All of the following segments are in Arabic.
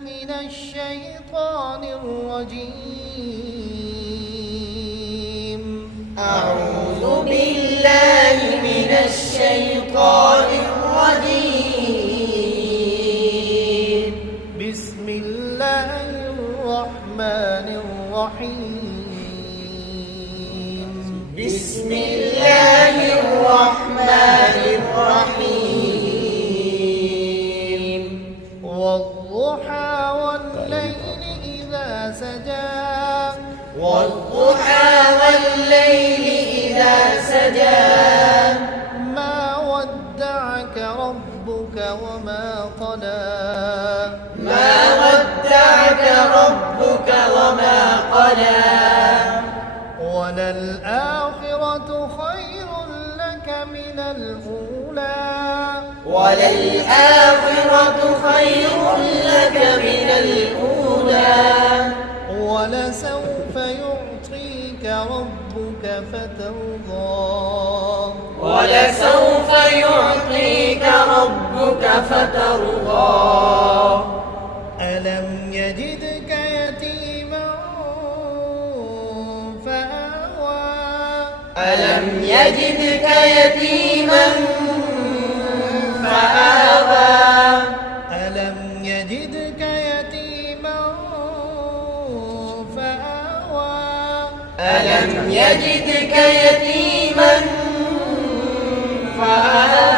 من الشيطان الرجيم. أعوذ بالله من الشيطان الرجيم. بسم الله الرحمن الرحيم. بسم الله الرحمن الرحيم. والضحى والليل إذا سجى. والضحى والليل إذا سجى. ما ودعك ربك وما قلى. ما ودعك ربك وما قلى. وللآخرة خير لك من الأولى. وللآخرة خير لك من الأولى. ولسوف يعطيك ربك فترضى. ولسوف يعطيك ربك فترضى. ألم يجدك يتيما فآوى. ألم يجدك يتيما فآوى. ألم يجدك يتيما فآوى. ألم يجدك يتيما فآوى.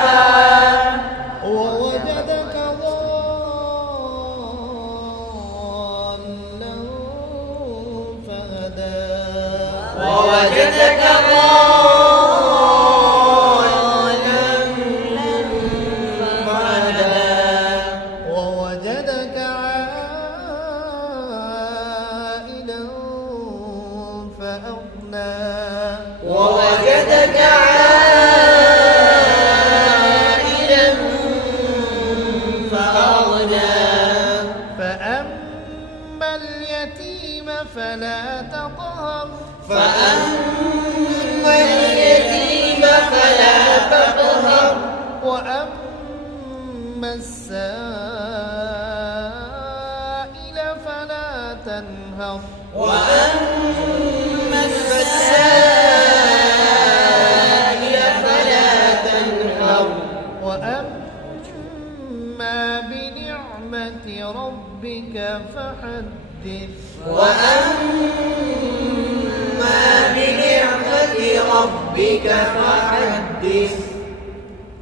ووجدك ضالا فهدى. ووجدك ضالا فهدى. ووجدك عائلا فأغنى. ووجدك عائلا فأغنى. فأما اليتيم فلا تقهر. فأما اليتيم فلا تقهر. وأما السائل فلا تنهر. وأما السائل فلا تنهر. وأما بنعمة ربك فحدث. وأما بنعمة ربك فحدث.